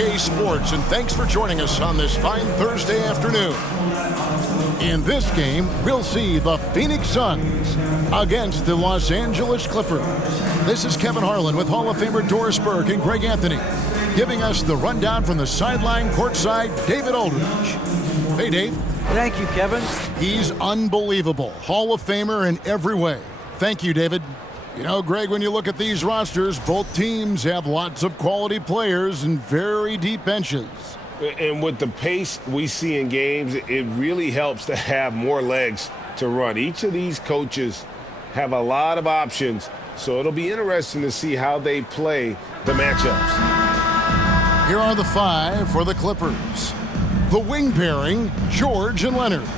OK Sports, and thanks for joining us on this fine Thursday afternoon. In this game, we'll see the Phoenix Suns against the Los Angeles Clippers. This is Kevin Harlan with Hall of Famer Doris Burke and Greg Anthony, giving us the rundown from the sideline courtside, David Aldridge. Hey, Dave. Thank you, Kevin. He's unbelievable. Hall of Famer in every way. Thank you, David. You know, Greg, when you look at these rosters, both teams have lots of quality players and very deep benches. And with the pace we see in games, it really helps to have more legs to run. Each of these coaches have a lot of options, so it'll be interesting to see how they play the matchups. Here are the five for the Clippers. The wing pairing, George and Leonard.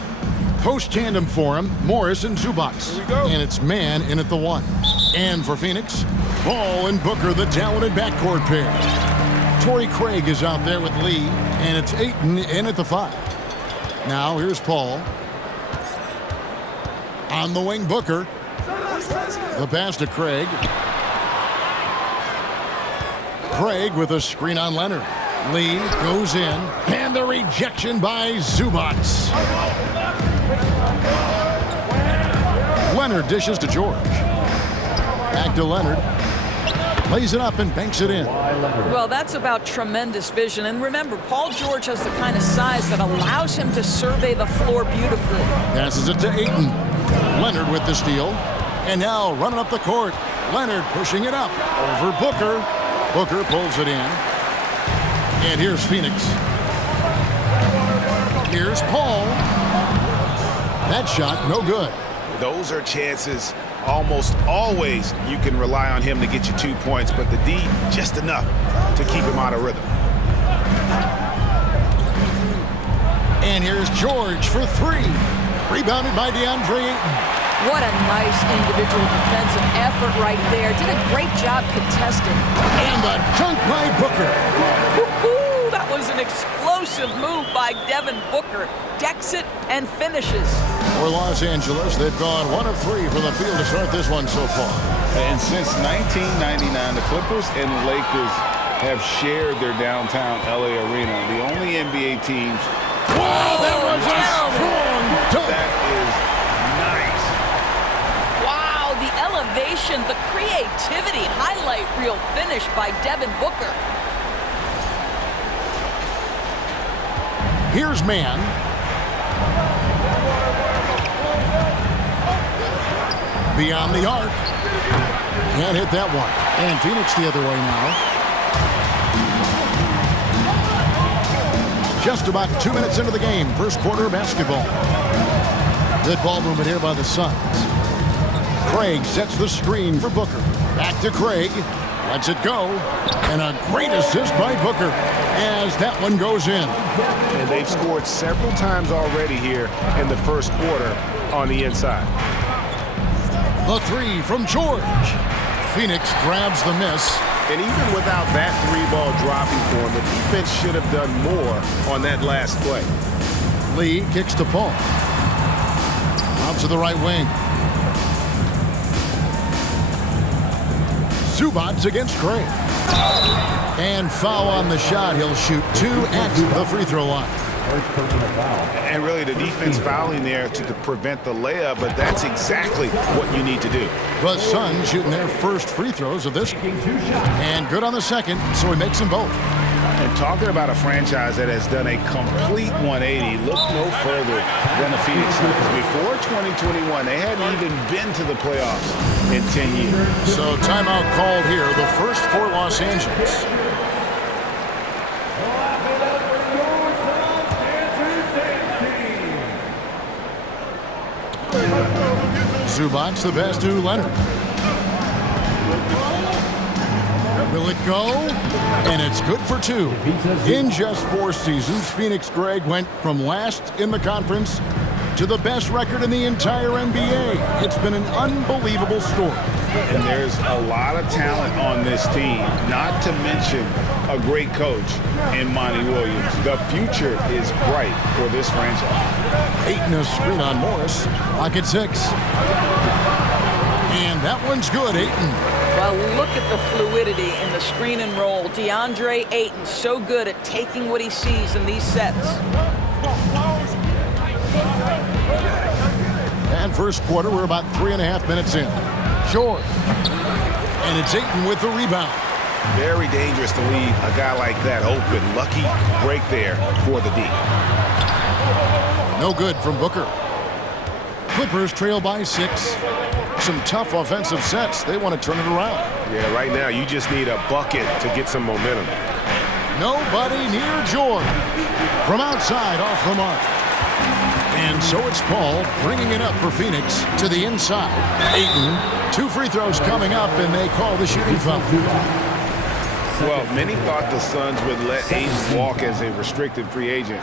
Post tandem for him, Morris and Zubac. And it's man in at the one. And for Phoenix, Paul and Booker, the talented backcourt pair. Torrey Craig is out there with Lee, and it's Ayton in at the five. Now here's Paul. On the wing, Booker. The pass to Craig. Craig with a screen on Leonard. Lee goes in, and the rejection by Zubac. Leonard dishes to George. Back to Leonard. Lays it up and banks it in. Well, that's about tremendous vision. And remember, Paul George has the kind of size that allows him to survey the floor beautifully. Passes it to Ayton. Leonard with the steal. And now running up the court. Leonard pushing it up over Booker. Booker pulls it in. And here's Phoenix. Here's Paul. That shot, no good. Those are chances. Almost always you can rely on him to get you 2 points, but the D just enough to keep him out of rhythm. And here's George for three. Rebounded by DeAndre Ayton. What a nice individual defensive effort right there. Did a great job contesting. And a dunk by Booker. Woo-hoo! That was an explosive move by Devin Booker. Decks it and finishes. For Los Angeles, they've gone 1 of 3 from the field to start this one so far. And since 1999, the Clippers and the Lakers have shared their downtown LA arena. The only NBA teams. Wow, that was a strong dunk. That is nice. Wow, the elevation, the creativity, highlight reel finish by Devin Booker. Here's man. Beyond the arc. Can't hit that one. And Phoenix the other way now. Just about 2 minutes into the game. First quarter of basketball. Good ball movement here by the Suns. Craig sets the screen for Booker. Back to Craig. Lets it go. And a great assist by Booker as that one goes in. And they've scored several times already here in the first quarter on the inside. The three from George. Phoenix grabs the miss. And even without that three-ball dropping for him, the defense should have done more on that last play. Lee kicks to Paul. Out to the right wing. Zubac against Craig. And foul on the shot. He'll shoot 2 at the free throw line. And really the defense fouling there to prevent the layup, but that's exactly what you need to do. The Suns shooting their first free throws of this game. And good on the second, so he makes them both. And talking about a franchise that has done a complete 180, look no further than the Phoenix Suns. Before 2021, they hadn't even been to the playoffs in 10 years. So timeout called here, the first for Los Angeles. Zubac the pass to Leonard. Will it go? And it's good for 2. In just 4 seasons, Phoenix, Greg, went from last in the conference to the best record in the entire NBA. It's been an unbelievable story. And there's a lot of talent on this team, not to mention a great coach in Monty Williams. The future is bright for this franchise. Ayton a screen on Morris. Lock at 6. And And that one's good, Ayton. Well, look at the fluidity in the screen and roll. DeAndre Ayton, so good at taking what he sees in these sets. And first quarter, we're about 3.5 minutes in. George. And it's Ayton with the rebound. Very dangerous to leave a guy like that open. Lucky break there for the D. No good from Booker. Clippers trail by 6. Some tough offensive sets. They want to turn it around. Yeah, right now you just need a bucket to get some momentum. Nobody near George. From outside, off the mark. And so it's Paul bringing it up for Phoenix to the inside. Ayton, 2 free throws coming up, and they call the shooting foul. Well, many thought the Suns would let Ayton walk as a restricted free agent,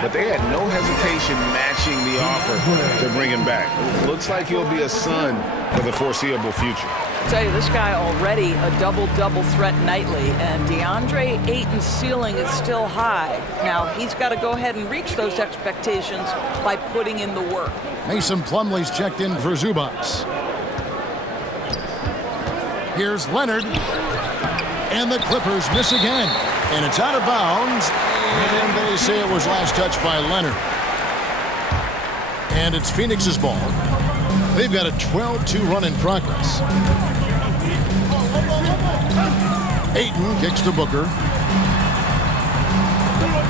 but they had no hesitation matching the offer to bring him back. Looks like he'll be a Sun for the foreseeable future. I'll tell you, this guy already a double-double threat nightly, and DeAndre Ayton's ceiling is still high. Now, he's got to go ahead and reach those expectations by putting in the work. Mason Plumlee's checked in for Zubats. Here's Leonard. And the Clippers miss again. And it's out of bounds. And they say it was last touched by Leonard. And it's Phoenix's ball. They've got a 12-2 run in progress. Ayton kicks to Booker.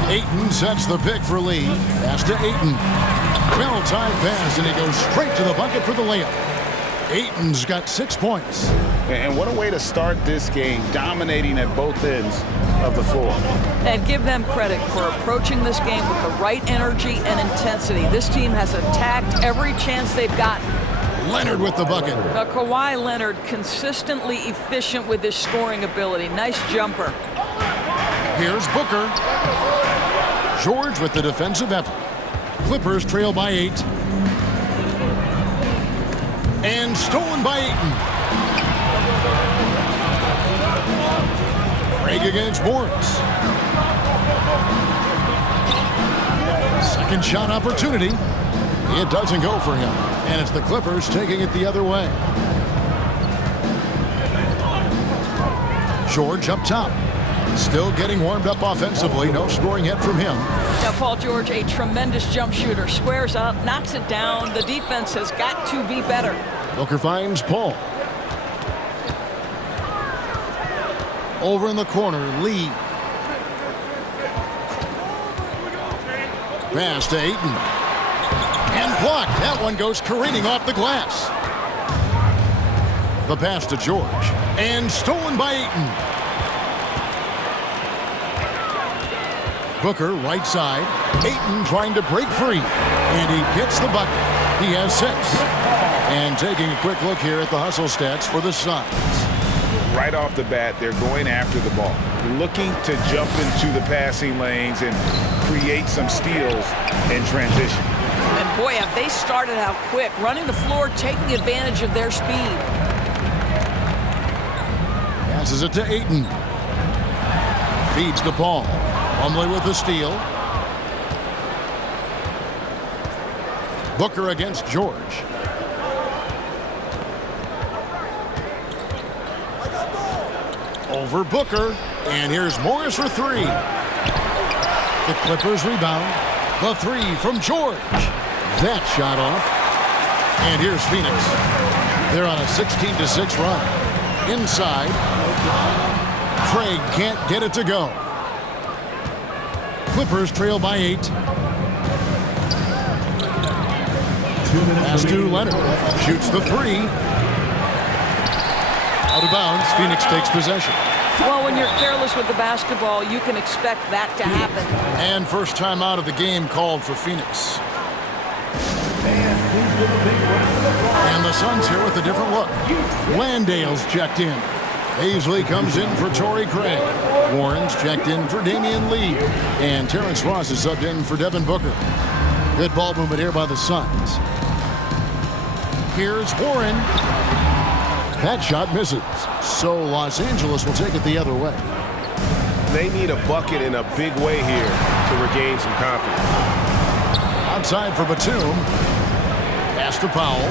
Ayton sets the pick for Lee. Pass to Ayton. Well-timed pass, and he goes straight to the bucket for the layup. Ayton's got 6 points. And what a way to start this game, dominating at both ends of the floor. And give them credit for approaching this game with the right energy and intensity. This team has attacked every chance they've gotten. Leonard with the bucket. Now, Kawhi Leonard consistently efficient with his scoring ability. Nice jumper. Here's Booker. George with the defensive effort. Clippers trail by 8. And stolen by Ayton. Craig against Morris. Second shot opportunity. It doesn't go for him. And it's the Clippers taking it the other way. George up top. Still getting warmed up offensively. No scoring yet from him. Now, Paul George, a tremendous jump shooter. Squares up, knocks it down. The defense has got to be better. Booker finds Paul. Over in the corner, Lee. Pass to Ayton. And blocked. That one goes careening off the glass. The pass to George. And stolen by Ayton. Booker, right side. Ayton trying to break free. And he gets the bucket. He has 6. And taking a quick look here at the hustle stats for the Suns. Right off the bat, they're going after the ball, looking to jump into the passing lanes and create some steals in transition. And boy, have they started out quick, running the floor, taking advantage of their speed. Passes it to Ayton. Feeds to Paul. Plumlee with the steal. Booker against George. Over Booker. And here's Morris for 3. The Clippers rebound. The 3 from George. That shot off. And here's Phoenix. They're on a 16-6 run. Inside. Craig can't get it to go. Clippers trail by 8. Pass to Leonard. Shoots the 3. Out of bounds. Phoenix takes possession. Well, when you're careless with the basketball, you can expect that to happen. And first time out of the game called for Phoenix. And the Suns here with a different look. Landale's checked in. Paisley comes in for Torrey Craig. Warren's checked in for Damian Lee. And Terrence Ross is subbed in for Devin Booker. Good ball movement here by the Suns. Here's Warren. That shot misses. So Los Angeles will take it the other way. They need a bucket in a big way here to regain some confidence. Outside for Batum. Pass to Powell.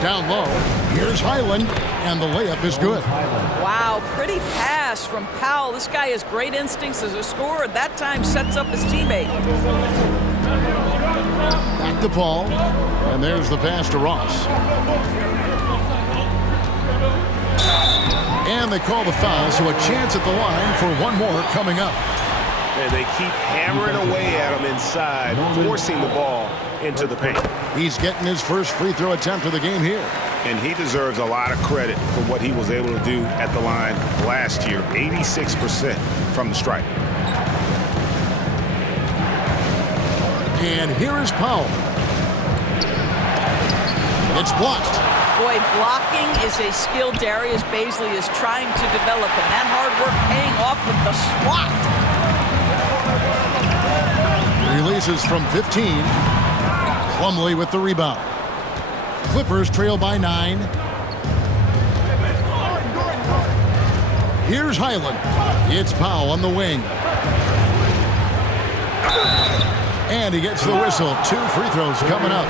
Down low, here's Highland, and the layup is good. Wow, pretty pass from Powell. This guy has great instincts as a scorer. That time sets up his teammate. Back to Paul, and there's the pass to Ross. And they call the foul, so a chance at the line for one more coming up. And they keep hammering away at him inside, forcing the ball into the paint. He's getting his first free throw attempt of the game here. And he deserves a lot of credit for what he was able to do at the line last year. 86% from the stripe. And here is Powell. It's blocked. Boy, blocking is a skill Darius Baisley is trying to develop, and that hard work paying off with the swat. Releases from 15. Plumlee with the rebound. Clippers trail by 9. Here's Highland. It's Powell on the wing. And he gets the whistle. 2 free throws coming up.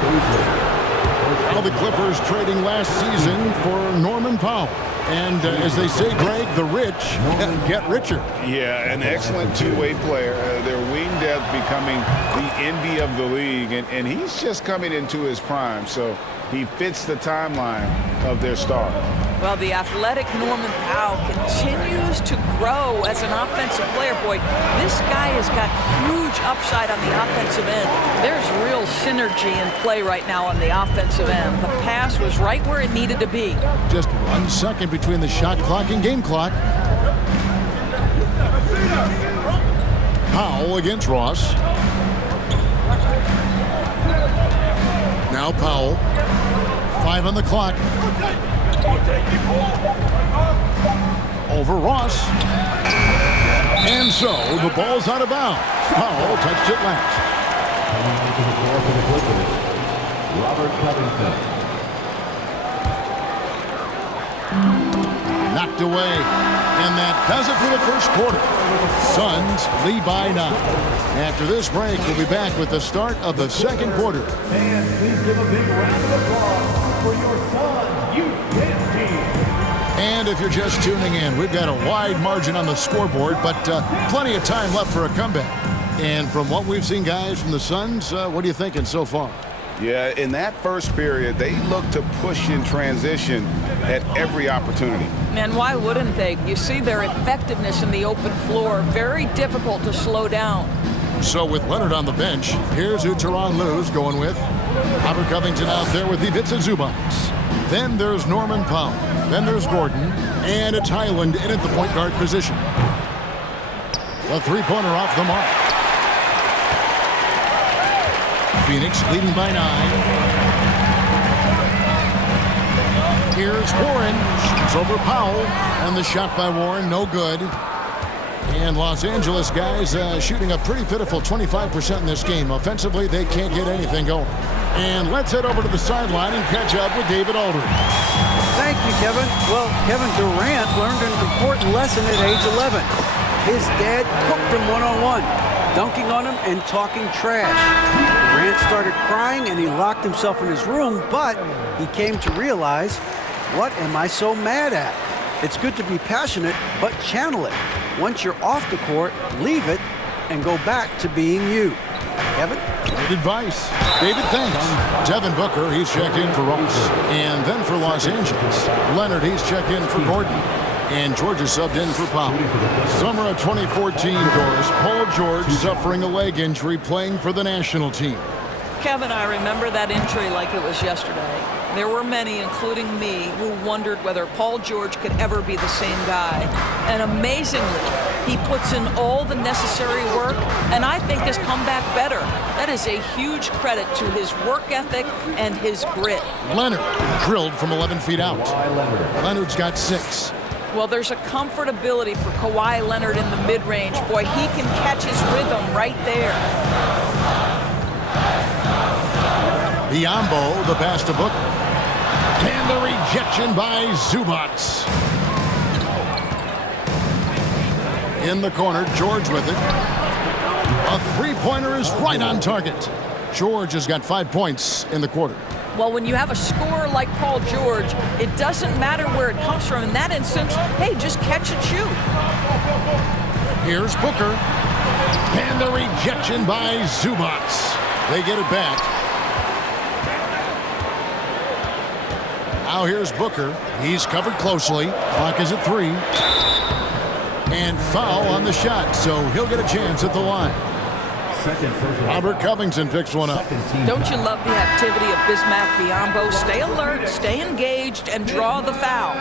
Now the Clippers trading last season for Norman Powell. And as they say, Greg, the rich get richer. Yeah, an excellent two-way player. Their wing depth becoming the envy of the league. And he's just coming into his prime. So he fits the timeline of their star. Well, the athletic Norman Powell continues to grow as an offensive player. Boy, this guy has got huge upside on the offensive end. There's real synergy in play right now on the offensive end. The pass was right where it needed to be. Just 1 second between the shot clock and game clock. Powell against Ross. Now Powell. 5 on the clock. Over Ross. And so the ball's out of bounds. Powell touched it last. Robert Covington. Knocked away. And that does it for the first quarter. Suns lead by 9. After this break, we'll be back with the start of the second quarter. And please give a big round of applause for your Suns youth dance team. And if you're just tuning in, we've got a wide margin on the scoreboard, but plenty of time left for a comeback. And from what we've seen, guys, from the Suns, what are you thinking so far? Yeah, in that first period, they looked to push in transition at every opportunity. And why wouldn't they? You see their effectiveness in the open floor. Very difficult to slow down. So with Leonard on the bench, here's who Tyronn Lue's going with. Robert Covington out there with Ivica Zubac. Then there's Norman Powell. Then there's Gordon. And it's Highland in at the point guard position. The three-pointer off the mark. Phoenix leading by 9. Here's Warren. Shoots over Powell. And the shot by Warren, no good. And Los Angeles guys shooting a pretty pitiful 25% in this game. Offensively, they can't get anything going. And let's head over to the sideline and catch up with David Aldridge. Thank you, Kevin. Well, Kevin Durant learned an important lesson at age 11. His dad cooked him one-on-one, dunking on him and talking trash. Durant started crying and he locked himself in his room, but he came to realize, what am I so mad at? It's good to be passionate, but channel it. Once you're off the court, leave it and go back to being you. Kevin? Good advice. David, thanks. Devin Booker, he's checked in for Ross. And then for Los Angeles, Leonard, he's checked in for Gordon. And Georgia subbed in for Powell. Summer of 2014, Doris. Paul George suffering a leg injury playing for the national team. Kevin, I remember that injury like it was yesterday. There were many, including me, who wondered whether Paul George could ever be the same guy. And amazingly, he puts in all the necessary work, and I think has come back better. That is a huge credit to his work ethic and his grit. Leonard drilled from 11 feet out. Leonard's got 6. Well, there's a comfortability for Kawhi Leonard in the mid-range. Boy, he can catch his rhythm right there. Biombo, the pass to Booker. And the rejection by Zubac. In the corner, George with it. A three-pointer is right on target. George has got 5 points in the quarter. Well, when you have a scorer like Paul George, it doesn't matter where it comes from. In that instance, hey, just catch and shoot. Here's Booker. And the rejection by Zubats. They get it back. Now here's Booker. He's covered closely. Clock is at 3. And foul on the shot, so he'll get a chance at the line. Robert Covington picks one up. Don't you love the activity of Bismack Biyombo? Stay alert, stay engaged, and draw the foul.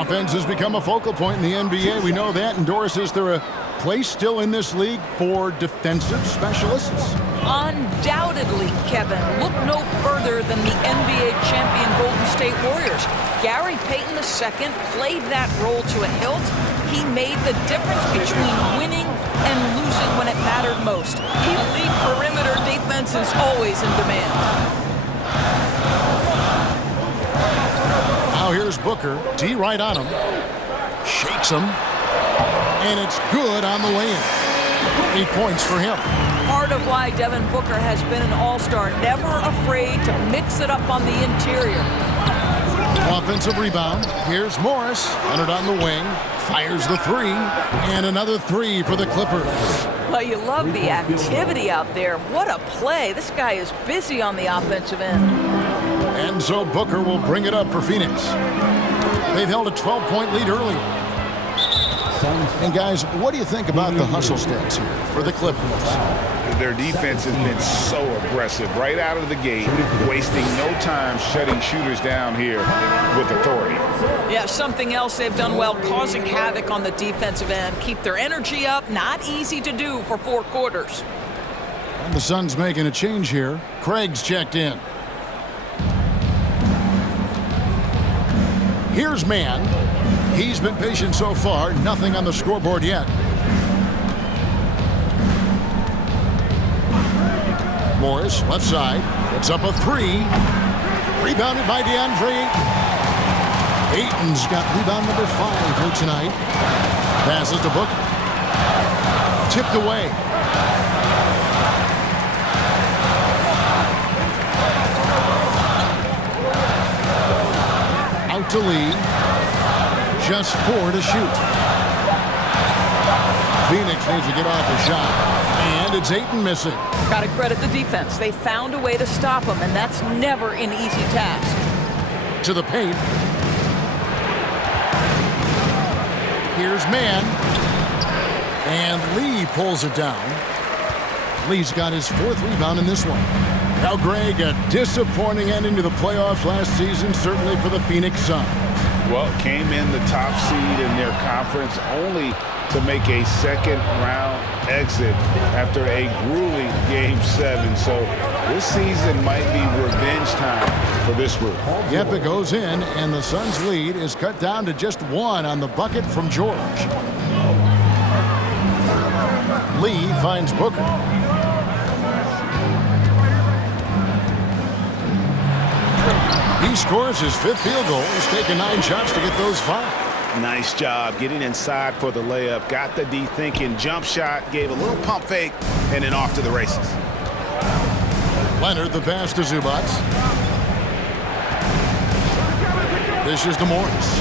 Offense has become a focal point in the NBA. We know that. And Doris, is there a place still in this league for defensive specialists? Undoubtedly, Kevin. Look no further than the NBA champion Golden State Warriors. Gary Payton II played that role to a hilt. He made the difference between winning and losing when it mattered most. Elite perimeter defense is always in demand. Now here's Booker. D right on him. Shakes him. And it's good on the lay-in. 8 points for him. Part of why Devin Booker has been an all-star, never afraid to mix it up on the interior. Offensive rebound. Here's Morris. Leonard on the wing. Fires the 3. And another 3 for the Clippers. Well, you love the activity out there. What a play. This guy is busy on the offensive end. And so Booker will bring it up for Phoenix. They've held a 12-point lead earlier. And guys, what do you think about the hustle stats here for the Clippers? Their defense has been so aggressive right out of the gate, wasting no time shutting shooters down here with authority. Yeah, something else they've done well, causing havoc on the defensive end. Keep their energy up. Not easy to do for 4 quarters. And the Suns making a change here. Craig's checked in. Here's Mann. He's been patient so far. Nothing on the scoreboard yet. Morris, left side. It's up a 3. Rebounded by DeAndre Ayton. Ayton's got rebound number 5 here tonight. Passes to Booker. Tipped away. Out to Lee. Just 4 to shoot. Phoenix needs to get off a shot. And it's Ayton missing. Got to credit the defense. They found a way to stop him, and that's never an easy task. To the paint. Here's Mann. And Lee pulls it down. Lee's got his 4th rebound in this one. Now, Greg, a disappointing ending to the playoffs last season, certainly for the Phoenix Suns. Well, came in the top seed in their conference only to make a second-round exit after a grueling Game 7. So this season might be revenge time for this group. Yep, it goes in, and the Suns' lead is cut down to just 1 on the bucket from George. Lee finds Booker. He scores his 5th field goal. He's taken 9 shots to get those 5. Nice job getting inside for the layup. Got the D thinking, jump shot, gave a little pump fake, and then off to the races. Leonard, the pass to Zubats. This is to Morris.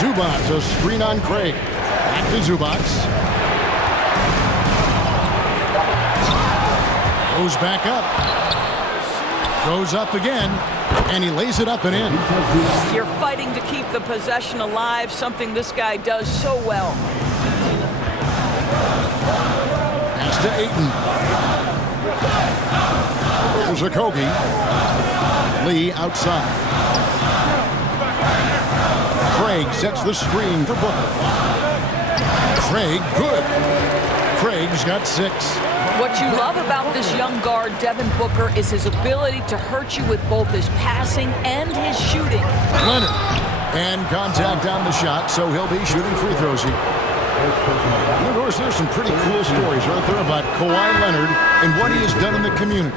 Zubats, a screen on Craig. Back to Zubats. Goes back up. Goes up again, and he lays it up and in. You're fighting to keep the possession alive, something this guy does so well. Pass to Ayton. There's Okogie. Lee outside. Craig sets the screen for Booker. Craig, good. Craig's got 6. What you love about this young guard, Devin Booker, is his ability to hurt you with both his passing and his shooting. Leonard. And contact on the shot, so he'll be shooting free throws here. Of course, there's some pretty cool stories right there about Kawhi Leonard and what he has done in the community.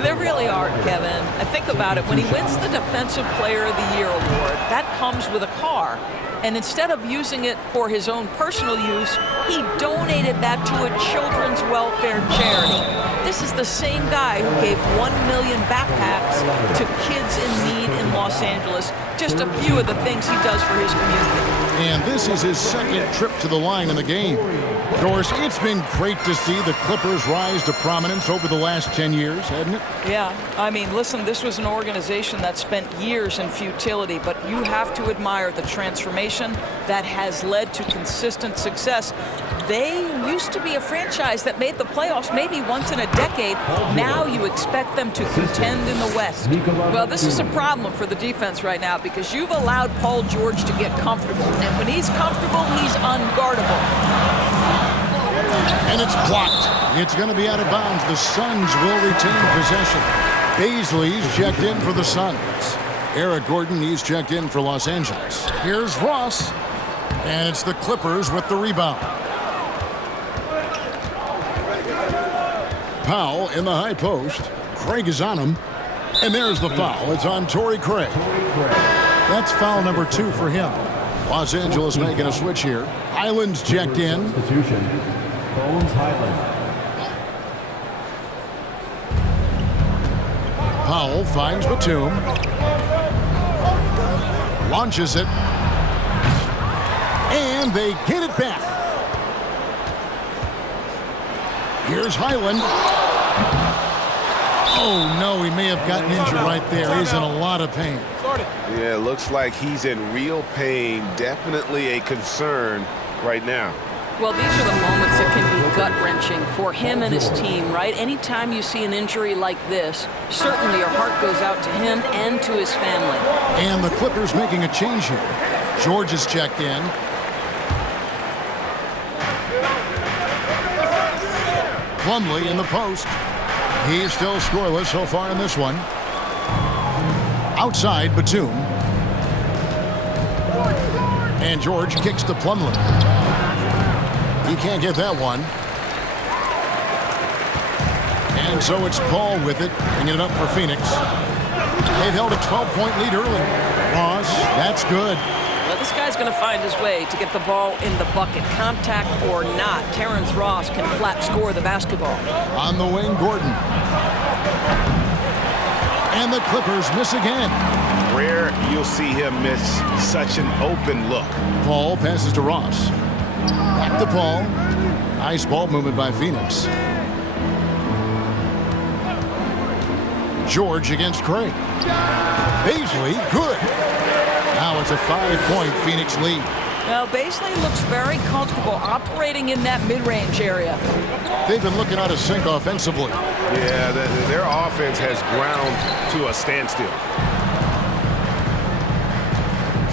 There really are, Kevin. I think about it. When he wins the Defensive Player of the Year award, that comes with a car. And instead of using it for his own personal use, he donated that to a children's welfare charity. This is the same guy who gave 1 million backpacks to kids in need in Los Angeles. Just a few of the things he does for his community. And this is his second trip to the line in the game. Doris, it's been great to see the Clippers rise to prominence over the last 10 years, hasn't it? Yeah, I mean, listen, this was an organization that spent years in futility, but you have to admire the transformation that has led to consistent success. They used to be a franchise that made the playoffs maybe once in a decade. Now you expect them to contend in the West. Well, this is a problem for the defense right now because you've allowed Paul George to get comfortable. And when he's comfortable, he's unguardable. And it's blocked. It's going to be out of bounds. The Suns will retain possession. Baisley's checked in for the Suns. Eric Gordon, he's checked in for Los Angeles. Here's Ross. And it's the Clippers with the rebound. Powell in the high post. Craig is on him. And there's the foul. It's on Torrey Craig. That's foul number 2 for him. Los Angeles making a switch here. Highland's checked in. Powell finds Batum. Launches it. And they get it back. Here's Highland. Oh, no, he may have gotten injured right there. He's in a lot of pain. Yeah, it looks like he's in real pain. Definitely a concern right now. Well, these are the moments that can be gut-wrenching for him and his team, right? Anytime you see an injury like this, certainly your heart goes out to him and to his family. And the Clippers making a change here. George is checked in. Plumlee in the post. He's still scoreless so far in this one. Outside, Batum. And George kicks to Plumlee. He can't get that one. And so it's Paul with it, bringing it up for Phoenix. They've held a 12-point lead early. Ross, that's good. Well, this guy's going to find his way to get the ball in the bucket. Contact or not, Terrence Ross can flat score the basketball. On the wing, Gordon. And the Clippers miss again. Rare you'll see him miss such an open look. Paul passes to Ross. Back to Paul. Nice ball movement by Phoenix. George against Craig. Baisley, good. Now it's a 5-point Phoenix lead. Well, Baisley looks very comfortable operating in that mid-range area. They've been looking out of sync offensively. Yeah, their offense has ground to a standstill.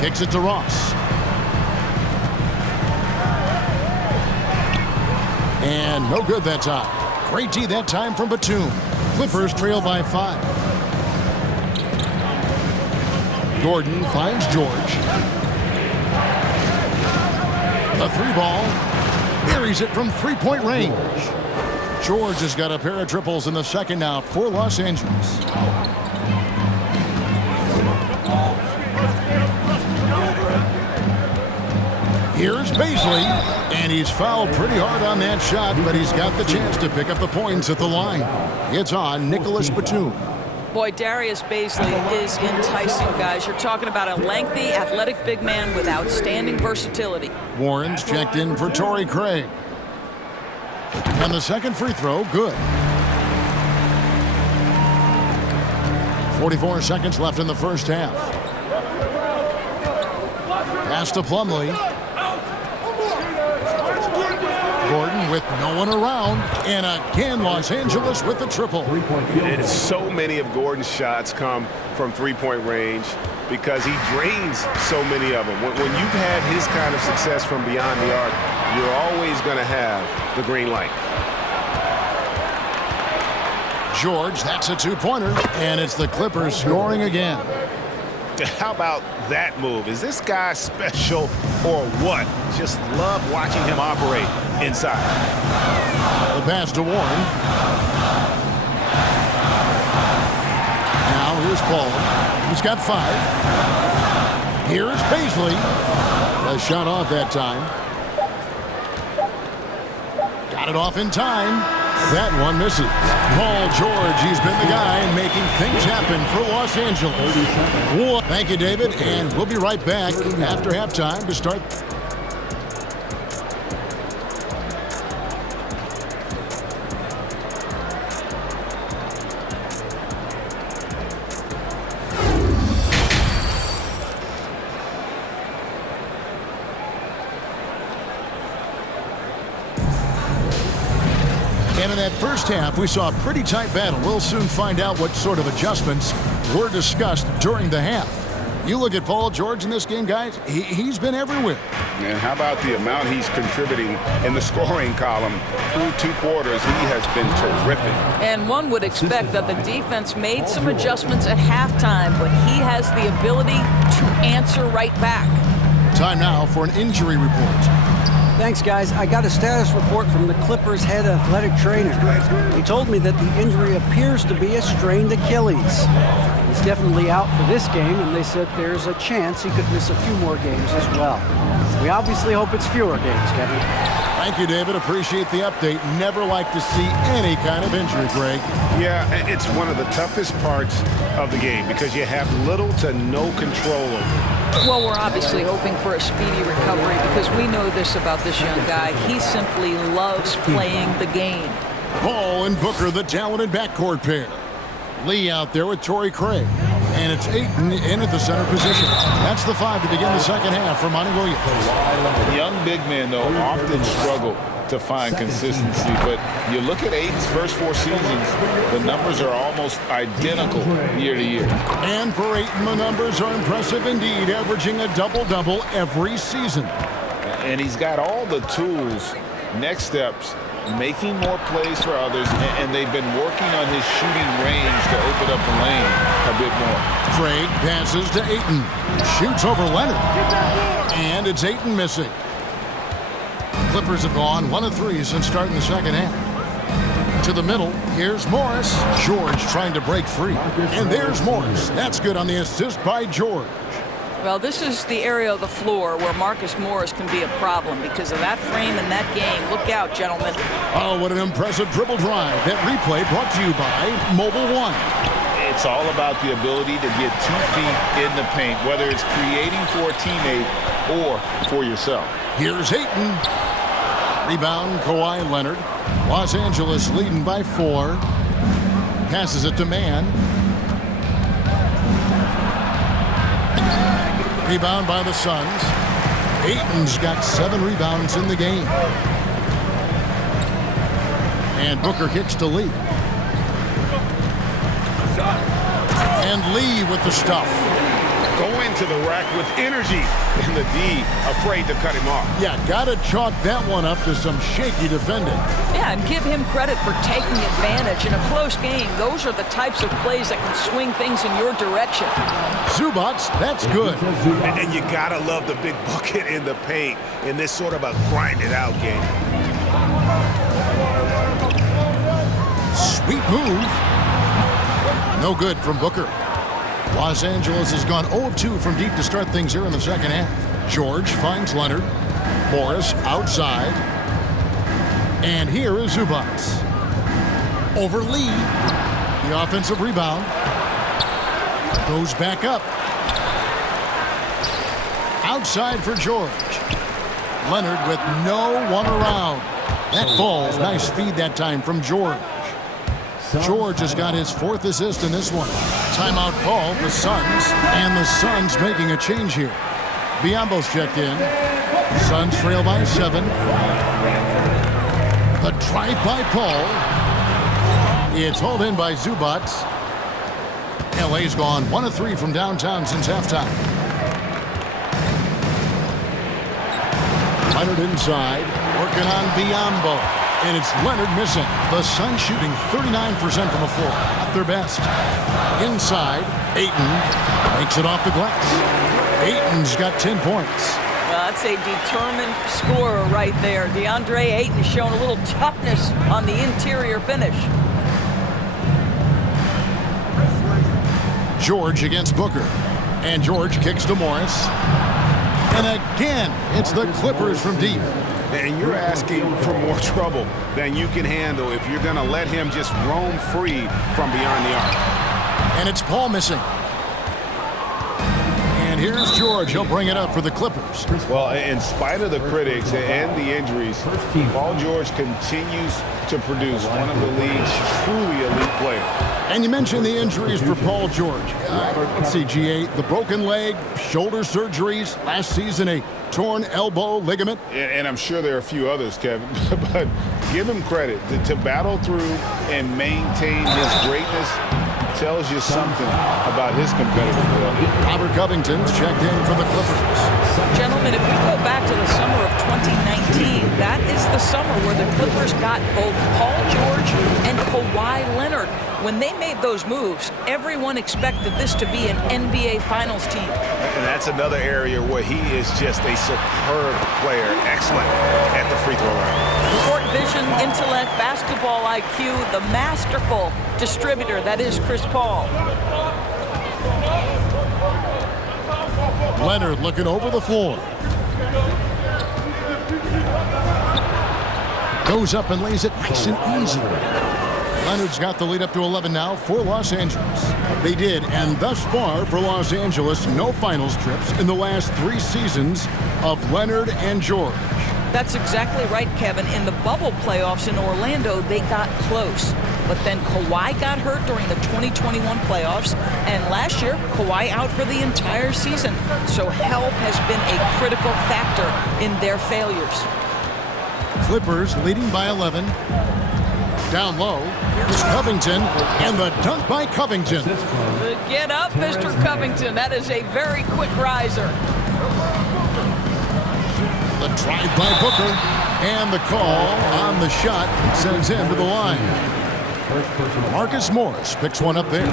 Kicks it to Ross. And no good that time. Great D that time from Batum. Clippers trail by 5. Gordon finds George. The 3-ball. Buries it from 3-point range. George has got a pair of triples in the second now for Los Angeles. Here's Baisley, and he's fouled pretty hard on that shot, but he's got the chance to pick up the points at the line. It's on Nicholas Batum. Boy, Darius Baisley is enticing, guys. You're talking about a lengthy, athletic big man with outstanding versatility. Warren's checked in for Torrey Craig. And the second free throw, good. 44 seconds left in the first half. Pass to Plumlee. Gordon with no one around. And again, Los Angeles with the triple. And so many of Gordon's shots come from three-point range because he drains so many of them. When you've had his kind of success from beyond the arc, you're always going to have the green light. George, that's a two-pointer, and it's the Clippers scoring again. How about that move? Is this guy special or what? Just love watching him operate inside. The pass to Warren. Now here's Paul. He's got 5. Here's Baisley. A shot off that time. Got it off in time. That one misses. Paul George, he's been the guy making things happen for Los Angeles. Thank you, David, and we'll be right back after halftime to start. And in that first half, we saw a pretty tight battle. We'll soon find out what sort of adjustments were discussed during the half. You look at Paul George in this game, guys, he's been everywhere. And how about the amount he's contributing in the scoring column through 2 quarters? He has been terrific. And one would expect that the defense made some adjustments at halftime, but he has the ability to answer right back. Time now for an injury report. Thanks, guys. I got a status report from the Clippers' head athletic trainer. He told me that the injury appears to be a strained Achilles. He's definitely out for this game, and they said there's a chance he could miss a few more games as well. We obviously hope it's fewer games, Kevin. Thank you, David. Appreciate the update. Never like to see any kind of injury, Greg. Yeah, it's one of the toughest parts of the game because you have little to no control over it. Well, we're obviously hoping for a speedy recovery because we know this about this young guy. He simply loves playing the game. Paul and Booker, the talented backcourt pair. Lee out there with Torrey Craig. And it's Ayton in at the center position. That's the 5 to begin the second half for Monty Williams. Young big men, though, often struggle to find consistency. But you look at Ayton's first 4 seasons, the numbers are almost identical year to year. And for Ayton, the numbers are impressive indeed, averaging a double-double every season. And he's got all the tools, next steps, making more plays for others, and they've been working on his shooting range to open up the lane a bit more. Craig passes to Ayton. Shoots over Leonard. And it's Ayton missing. Clippers have gone 1 of 3 since starting the second half. To the middle, here's Morris. George trying to break free. And there's Morris. That's good on the assist by George. Well, this is the area of the floor where Marcus Morris can be a problem because of that frame in that game. Look out, gentlemen. Oh, what an impressive dribble drive. That replay brought to you by Mobile One. It's all about the ability to get 2 feet in the paint, whether it's creating for a teammate or for yourself. Here's Ayton. Rebound, Kawhi Leonard. Los Angeles leading by 4. Passes it to Mann. Rebound by the Suns. Ayton's got 7 rebounds in the game. And Booker kicks to Lee. And Lee with the stuff. Go into the rack with energy, and the D afraid to cut him off. Yeah, gotta chalk that one up to some shaky defending. Yeah, and give him credit for taking advantage in a close game. Those are the types of plays that can swing things in your direction. Zubac, that's good. And you gotta love the big bucket in the paint in this sort of a grind-it-out game. Sweet move. No good from Booker. Los Angeles has gone 0 of 2 from deep to start things here in the second half. George finds Leonard. Morris outside. And here is Zubac. Over Lee. The offensive rebound. Goes back up. Outside for George. Leonard with no one around. That ball's nice feed that time from George. George has got his 4th assist in this one. Timeout call, the Suns. And the Suns making a change here. Biombo's checked in. Suns trail by 7. The drive by Paul. It's hauled in by Zubac. LA's gone 1 of 3 from downtown since halftime. Leonard inside, working on Biombo. And it's Leonard missing. The Suns shooting 39% from the floor. Not their best. Inside, Ayton makes it off the glass. Ayton's got 10 points. Well, that's a determined scorer right there. DeAndre Ayton showing a little toughness on the interior finish. George against Booker. And George kicks to Morris. And again, it's the Clippers from deep. And you're asking for more trouble than you can handle if you're going to let him just roam free from beyond the arc. And it's Paul missing. And here's George. He'll bring it up for the Clippers. Well, in spite of the critics and the injuries, Paul George continues to produce one of the league's truly elite players. And you mentioned the injuries for Paul George. Let's see, GA, the broken leg, shoulder surgeries, last season a torn elbow ligament. And I'm sure there are a few others, Kevin, but give him credit. To battle through and maintain his greatness tells you something about his competitive ability. Robert Covington's checked in for the Clippers. Gentlemen, if we go back to the summer of 2019, that is the summer where the Clippers got both Paul George and Kawhi Leonard. When they made those moves, everyone expected this to be an NBA Finals team. And that's another area where he is just a superb player, excellent at the free throw line. Court vision, intellect, basketball IQ, the masterful distributor that is Chris Paul. Leonard looking over the floor. Goes up and lays it nice and easy. Leonard's got the lead up to 11 now for Los Angeles. They did, and thus far for Los Angeles, no finals trips in the last 3 seasons of Leonard and George. That's exactly right, Kevin. In the bubble playoffs in Orlando, they got close. But then Kawhi got hurt during the 2021 playoffs, and last year, Kawhi out for the entire season. So health has been a critical factor in their failures. Clippers leading by 11. Down low, here's Covington, and the dunk by Covington. Get up, Mr. Covington. That is a very quick riser. The drive by Booker, and the call on the shot sends him to the line. Marcus Morris picks one up there.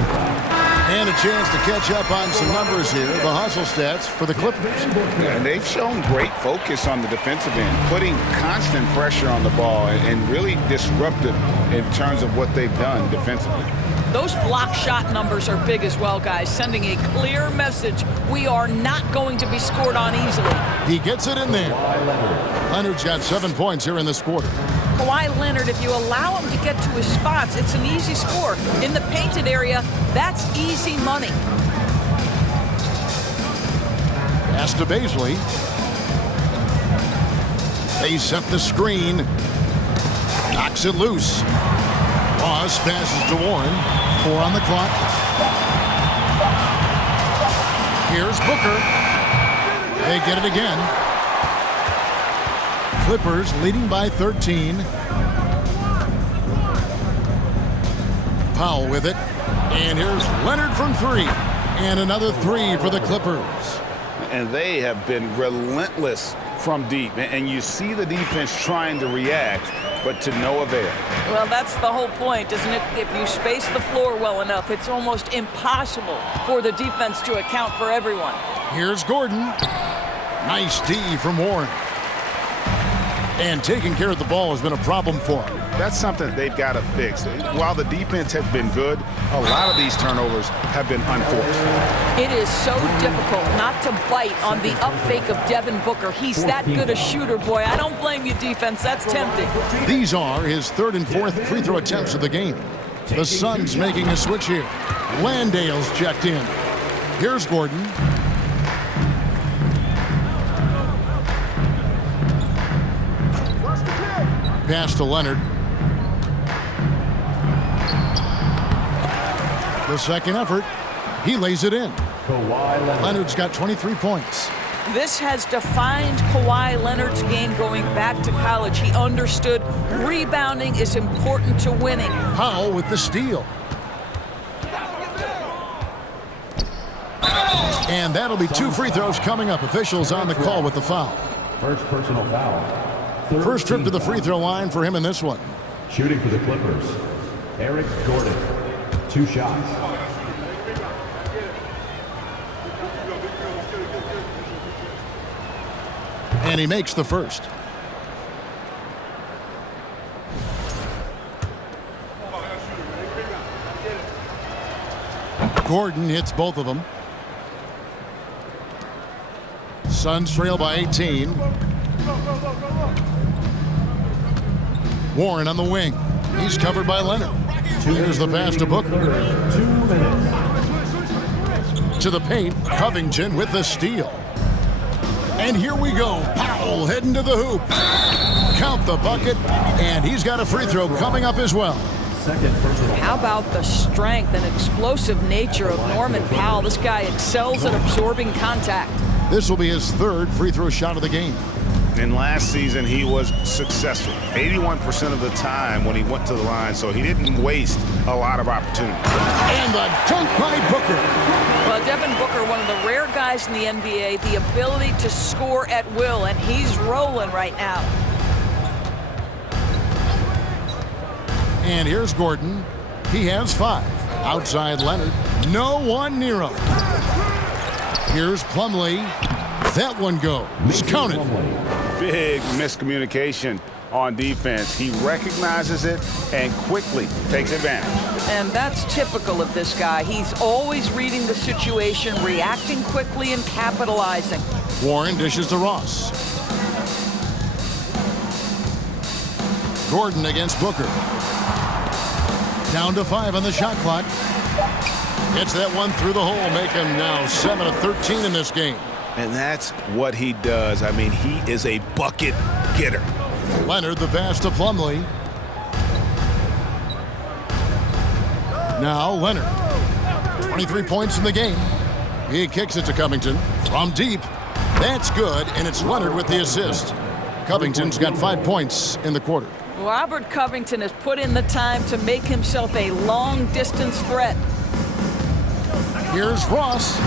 And a chance to catch up on some numbers here, the hustle stats for the Clippers. And they've shown great focus on the defensive end, putting constant pressure on the ball and really disruptive in terms of what they've done defensively. Those block shot numbers are big as well, guys, sending a clear message. We are not going to be scored on easily. He gets it in there. Leonard's got 7 points here in this quarter. Kawhi Leonard, if you allow him to get to his spots, it's an easy score. In the painted area, that's easy money. Pass to Baisley. They set the screen. Knocks it loose. Ross passes to Warren. 4 on the clock. Here's Booker. They get it again. Clippers leading by 13. Powell with it. And here's Leonard from 3. And another 3 for the Clippers. And they have been relentless from deep. And you see the defense trying to react, but to no avail. Well, that's the whole point, isn't it? If you space the floor well enough, it's almost impossible for the defense to account for everyone. Here's Gordon. Nice D from Warren. And taking care of the ball has been a problem for him. That's something they've got to fix. While the defense has been good, a lot of these turnovers have been unforced. It is so difficult not to bite on the up fake of Devin Booker. He's that good a shooter, boy. I don't blame you, defense. That's tempting. These are his 3rd and 4th free throw attempts of the game. The Suns making a switch here. Landale's checked in. Here's Gordon. Pass to Leonard. The second effort, he lays it in. Leonard's got 23 points. This has defined Kawhi Leonard's game going back to college. He understood rebounding is important to winning. Powell with the steal. And that'll be 2 free throws coming up. Officials on the call with the foul. First personal foul. First trip to the free throw line for him in this one. Shooting for the Clippers, Eric Gordon. 2 shots. And he makes the first. Gordon hits both of them. Suns trail by 18. Warren on the wing. He's covered by Leonard. Here's the pass to Booker. 2 minutes. To the paint, Covington with the steal. And here we go. Powell heading to the hoop. Count the bucket, and he's got a free throw coming up as well. Second personal. How about the strength and explosive nature of Norman Powell? This guy excels at absorbing contact. This will be his third free throw shot of the game. And last season, he was successful 81% of the time when he went to the line, so he didn't waste a lot of opportunity. And the dunk by Booker. Well, Devin Booker, one of the rare guys in the NBA, the ability to score at will, and he's rolling right now. And here's Gordon. He has 5. Outside Leonard. No one near him. Here's Plumlee. That one goes. Count it. Big miscommunication on defense. He recognizes it and quickly takes advantage. And that's typical of this guy. He's always reading the situation, reacting quickly, and capitalizing. Warren dishes to Ross. Gordon against Booker. Down to 5 on the shot clock. Gets that one through the hole, make him now 7 of 13 in this game. And that's what he does. I mean, he is a bucket getter. Leonard the pass to Plumlee. Now Leonard. 23 points in the game. He kicks it to Covington from deep. That's good, and it's Leonard with the assist. Covington's got 5 points in the quarter. Robert Covington has put in the time to make himself a long-distance threat. Here's Ross.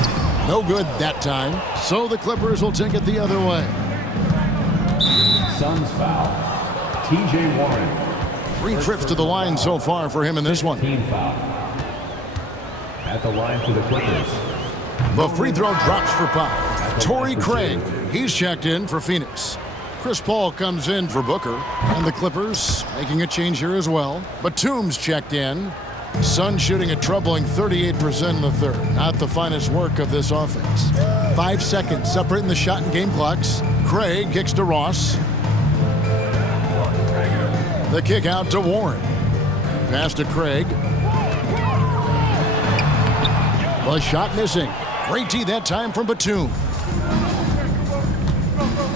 No good that time, so the Clippers will take it the other way. Suns foul. T.J. Warren. 3 trips to the line so far for him in this one. Team foul. At the line for the Clippers. The free throw drops for Powell. Torrey Craig, he's checked in for Phoenix. Chris Paul comes in for Booker, and the Clippers making a change here as well. Batum's checked in. Suns shooting a troubling 38% in the third. Not the finest work of this offense. 5 seconds separating the shot and game clocks. Craig kicks to Ross. The kick out to Warren. Pass to Craig. The shot missing. Great D that time from Batum.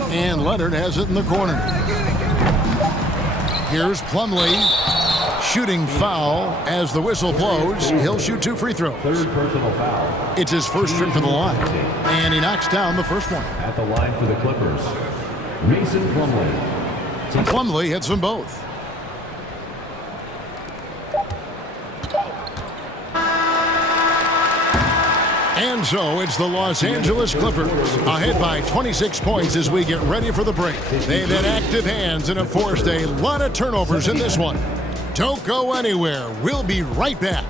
And Leonard has it in the corner. Here's Plumlee. Shooting foul as the whistle blows. He'll shoot 2 free throws. Third personal foul. It's his first trip to the line. And he knocks down the first one. At the line for the Clippers. Mason Plumlee. Plumlee hits them both. And so it's the Los Angeles Clippers ahead by 26 points as we get ready for the break. They've had active hands and have forced a lot of turnovers in this one. Don't go anywhere. We'll be right back.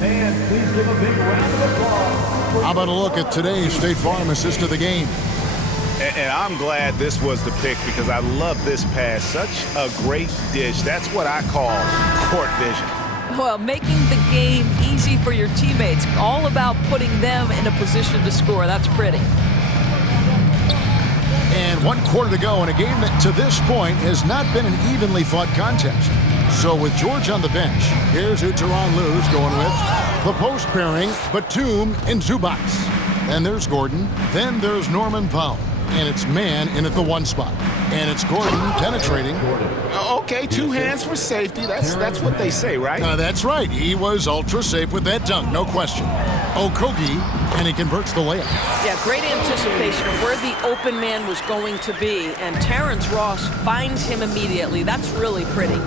And please give a big round of applause. How about a look at today's State Farm assist of the game? And I'm glad this was the pick because I love this pass. Such a great dish. That's what I call court vision. Well, making the game easy for your teammates. All about putting them in a position to score. That's pretty. And 1 quarter to go in a game that to this point has not been an evenly fought contest. So with George on the bench, here's who Tyronn Lue's going with. The post pairing, Batum and Zubac. Then there's Gordon. Then there's Norman Powell. And it's man in at the 1 spot. And it's Gordon penetrating. Okay, 2 hands for safety. That's what they say, right? That's right. He was ultra safe with that dunk, no question. Okogie, and he converts the layup. Yeah, great anticipation of where the open man was going to be. And Terrence Ross finds him immediately. That's really pretty.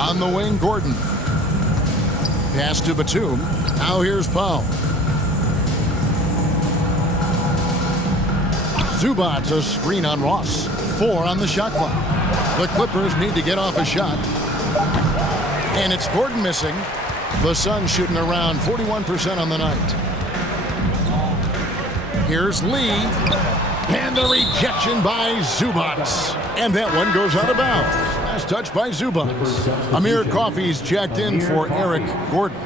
On the wing, Gordon. Pass to Batum. Now here's Powell. Zubac, a screen on Ross. 4 on the shot clock. The Clippers need to get off a shot. And it's Gordon missing. The Suns shooting around 41% on the night. Here's Lee. And the rejection by Zubac. And that one goes out of bounds. Last touch by Zubac. Amir Coffey's checked in for Eric Gordon.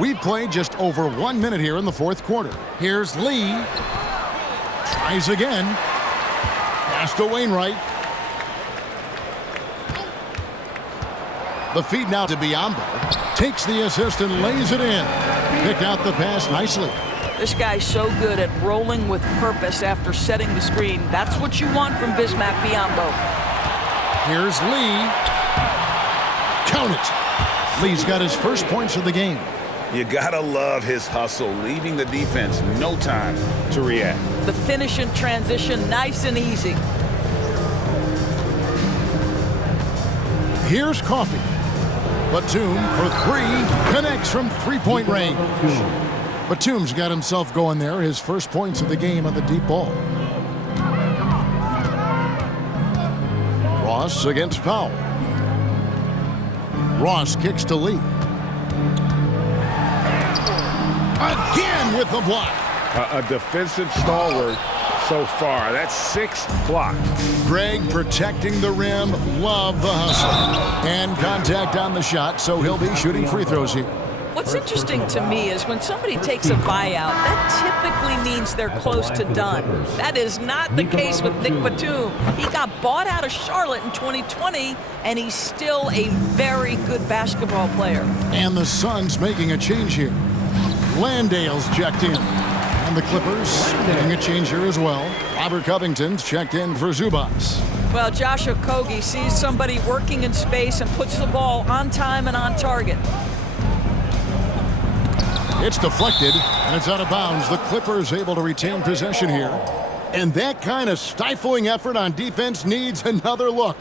We've played just over 1 minute here in the fourth quarter. Here's Lee. Tries again. Pass to Wainwright. The feed now to Biombo. Takes the assist and lays it in. Picked out the pass nicely. This guy's so good at rolling with purpose after setting the screen. That's what you want from Bismack Biyombo. Here's Lee. Count it. Lee's got his first points of the game. You gotta love his hustle, leaving the defense no time to react. The finish in transition, nice and easy. Here's Coffee. Batum for three. Connects from three-point range. Batum's got himself going there. His first points of the game on the deep ball. Ross against Powell. Ross kicks to Lee. Again with the block. A defensive stalwart so far. That's 6 blocks. Greg protecting the rim. Love the hustle. And contact on the shot, so he'll be shooting free throws here. What's interesting to me is when somebody takes a buyout, that typically means they're close to done. That is not the case with Nick Batum. He got bought out of Charlotte in 2020, and he's still a very good basketball player. And the Suns making a change here. Landale's checked in. And the Clippers making a change here as well. Robert Covington's checked in for Zubats. Well, Josh Okogie sees somebody working in space and puts the ball on time and on target. It's deflected, and it's out of bounds. The Clippers able to retain possession here. And that kind of stifling effort on defense needs another look.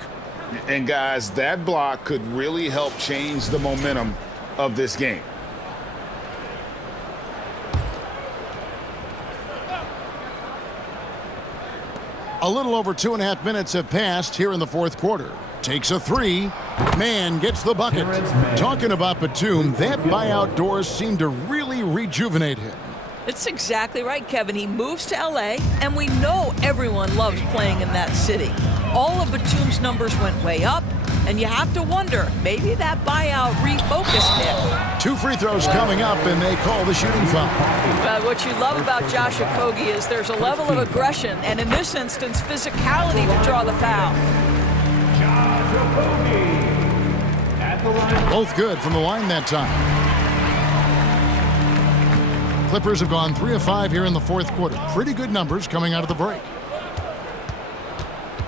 And guys, that block could really help change the momentum of this game. A little over 2.5 minutes have passed here in the fourth quarter. Takes a three. Man gets the bucket. Talking about Batum, that buyout doors seem to really rejuvenate him. It's exactly right, Kevin. He moves to LA, and we know everyone loves playing in that city. All of Batum's numbers went way up, and you have to wonder, maybe that buyout refocused him. 2 free throws coming up, and they call the shooting foul. What you love about Josh Okogie is there's a level of aggression, and in this instance, physicality to draw the foul. Both good from the line that time. Clippers have gone 3 of 5 here in the fourth quarter. Pretty good numbers coming out of the break.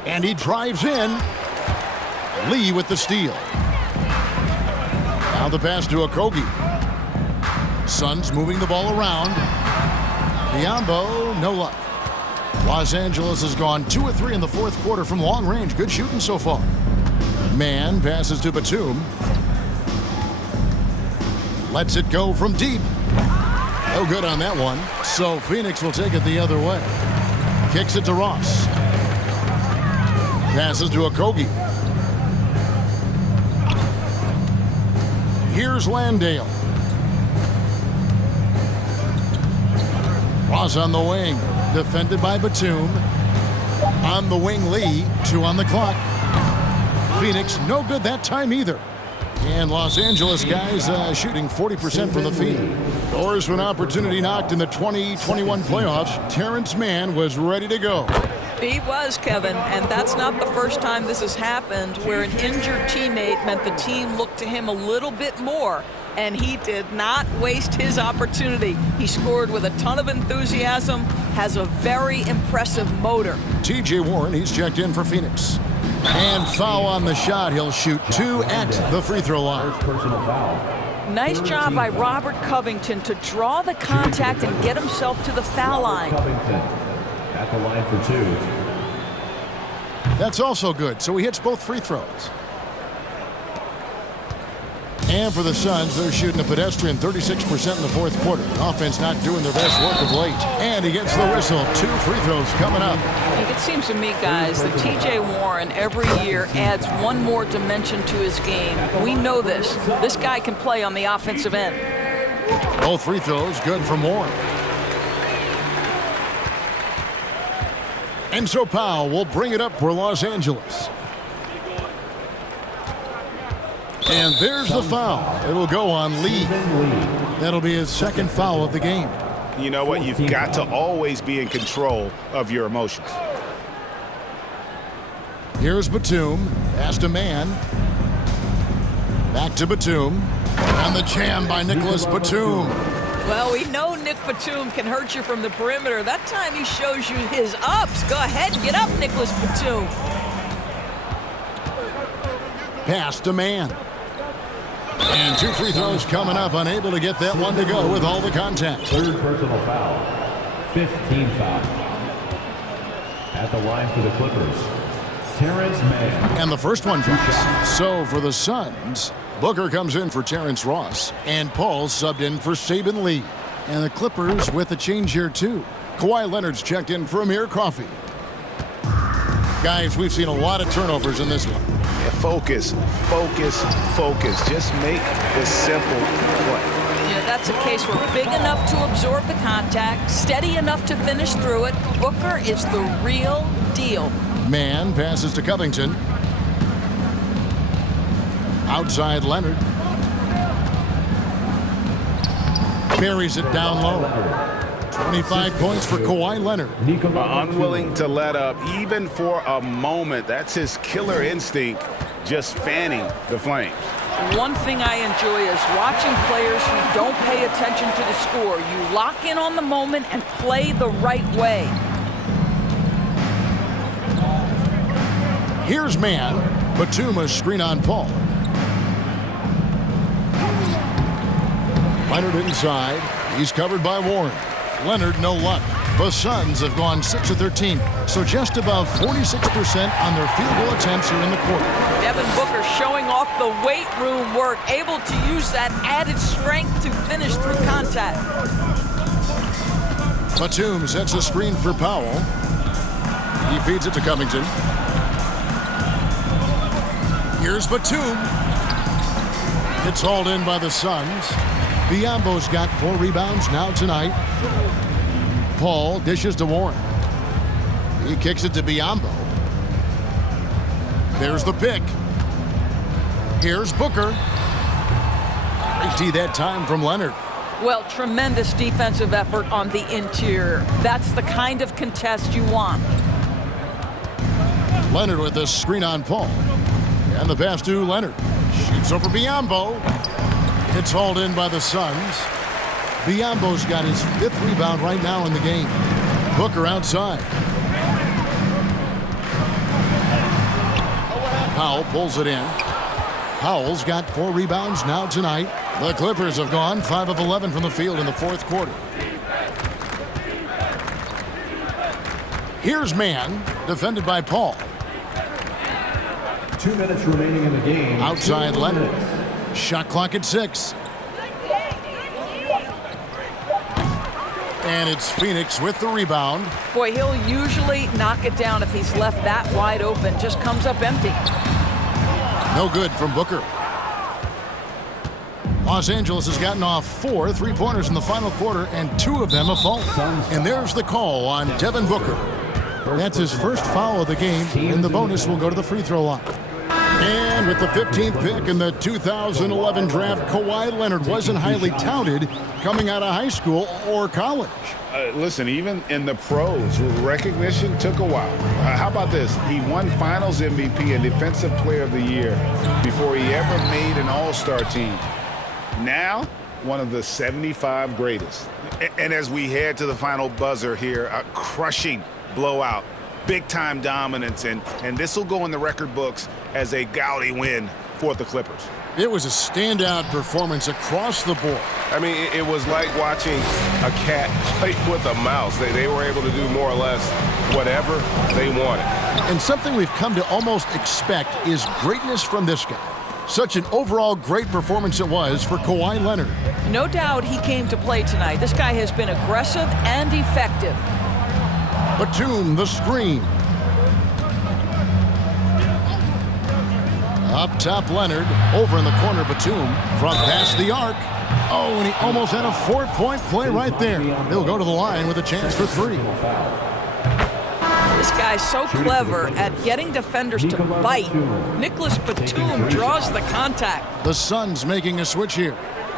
And he drives in. Lee with the steal. Now the pass to Okogie. Suns moving the ball around. Biyombo, no luck. Los Angeles has gone 2 of 3 in the fourth quarter from long range. Good shooting so far. Man passes to Batum. Lets it go from deep. No good on that one. So Phoenix will take it the other way. Kicks it to Ross. Passes to Okogie. Here's Landale. Ross on the wing. Defended by Batum. On the wing, Lee. 2 on the clock. Phoenix, no good that time either. And Los Angeles guys shooting 40% from the field. Doors to an opportunity knocked in the 2021 playoffs. Terrence Mann was ready to go. He was, Kevin, and that's not the first time this has happened where an injured teammate meant the team looked to him a little bit more, and he did not waste his opportunity. He scored with a ton of enthusiasm, has a very impressive motor. TJ Warren, he's checked in for Phoenix. And foul on the shot. He'll shoot 2 at the free throw line. Nice job by Robert Covington to draw the contact and get himself to the foul line. At the line for 2. That's also good. So he hits both free throws. And for the Suns, they're shooting a pedestrian 36% in the fourth quarter. Offense not doing their best work of late. And he gets the whistle. 2 free throws coming up. It seems to me, guys, that TJ Warren every year adds one more dimension to his game. We know this. This guy can play on the offensive end. Both free throws good from Warren. And so Powell will bring it up for Los Angeles. And there's the foul. It'll go on Lee. That'll be his second foul of the game. You know what? You've got to always be in control of your emotions. Here's Batum. Pass to man. Back to Batum. And the jam by Nicholas Batum. Well, we know Nick Batum can hurt you from the perimeter. That time he shows you his ups. Go ahead and get up, Nicholas Batum. Pass to man. And 2 free throws coming up. Unable to get that one to go with all the contact. Third personal foul. 15 foul. At the line for the Clippers, Terrence Mann. And the first one drops. So for the Suns, Booker comes in for Terrence Ross. And Paul subbed in for Saban Lee. And the Clippers with a change here too. Kawhi Leonard's checked in for Amir Coffey. Guys, we've seen a lot of turnovers in this one. Yeah, focus, focus, focus. Just make the simple play. Yeah, that's a case where big enough to absorb the contact, steady enough to finish through it. Booker is the real deal. Man passes to Covington. Outside Leonard. Buries it down low. 25 points for Kawhi Leonard. Unwilling to let up even for a moment. That's his killer instinct, just fanning the flames. One thing I enjoy is watching players who don't pay attention to the score. You lock in on the moment and play the right way. Here's man. Batum screen on Paul. Leonard inside. He's covered by Warren. Leonard, no luck. The Suns have gone 6 of 13, so just above 46% on their field goal attempts here in the quarter. Devin Booker showing off the weight room work, able to use that added strength to finish through contact. Batum sets a screen for Powell. He feeds it to Covington. Here's Batum. It's hauled in by the Suns. Biombo's got 4 rebounds now tonight. Paul dishes to Warren. He kicks it to Biombo. There's the pick. Here's Booker. Great D that time from Leonard. Well, tremendous defensive effort on the interior. That's the kind of contest you want. Leonard with a screen on Paul. And the pass to Leonard. Shoots over Biombo. It's hauled in by the Suns. Biombo's got his 5th rebound right now in the game. Booker outside. Powell pulls it in. Powell's got 4 rebounds now tonight. The Clippers have gone 5 of 11 from the field in the 4th quarter. Here's man, defended by Paul. 2 minutes remaining in the game. Outside Leonard. Shot clock at 6. And it's Phoenix with the rebound. Boy, he'll usually knock it down if he's left that wide open. Just comes up empty. No good from Booker. Los Angeles has gotten off 4 3-pointers in the final quarter, and 2 of them a fault. And there's the call on Devin Booker. That's his first foul of the game, and the bonus will go to the free throw line. And with the 15th pick in the 2011 draft, Kawhi Leonard wasn't highly touted coming out of high school or college. Listen, even in the pros, recognition took a while. How about this? He won Finals MVP and Defensive Player of the Year before he ever made an All-Star team. Now, one of the 75 greatest. And as we head to the final buzzer here, a crushing blowout, big-time dominance, and this will go in the record books as a gaudy win for the Clippers. It was a standout performance across the board. I mean, it was like watching a cat play with a mouse. They were able to do more or less whatever they wanted. And something we've come to almost expect is greatness from this guy. Such an overall great performance it was for Kawhi Leonard. No doubt he came to play tonight. This guy has been aggressive and effective. Batum, the screen. Up top, Leonard. Over in the corner, Batum. From past the arc. Oh, and he almost had a 4-point play right there. He'll go to the line with a chance for 3. This guy's so clever at getting defenders to bite. Nicholas Batum draws the contact. The Suns making a switch here.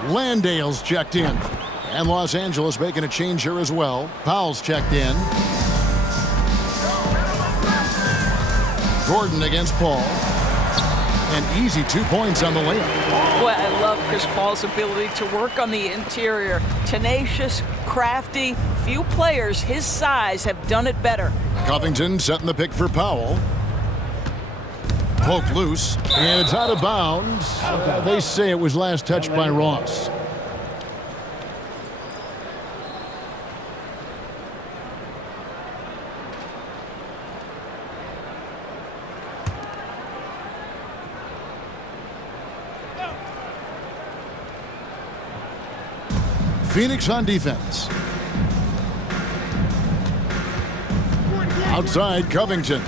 Landale's checked in. And Los Angeles making a change here as well. Powell's checked in. Gordon against Paul. And easy 2 points on the layup. Boy, I love Chris Paul's ability to work on the interior. Tenacious, crafty. Few players his size have done it better. Covington setting the pick for Powell. Poked loose, and it's out of bounds. They say it was last touched by Ross. Phoenix on defense. Outside, Covington.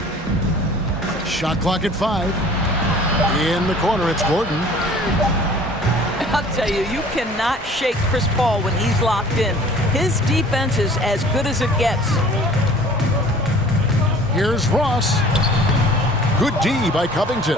Shot clock at 5. In the corner, it's Gordon. I'll tell you, you cannot shake Chris Paul when he's locked in. His defense is as good as it gets. Here's Ross. Good D by Covington.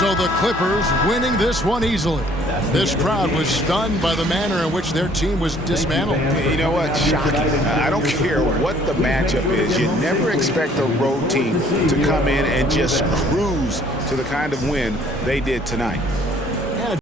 So the Clippers winning this one easily. This crowd was stunned by the manner in which their team was dismantled. You know what? Shocking. I don't care what the matchup is. You never expect a road team to come in and just cruise to the kind of win they did tonight.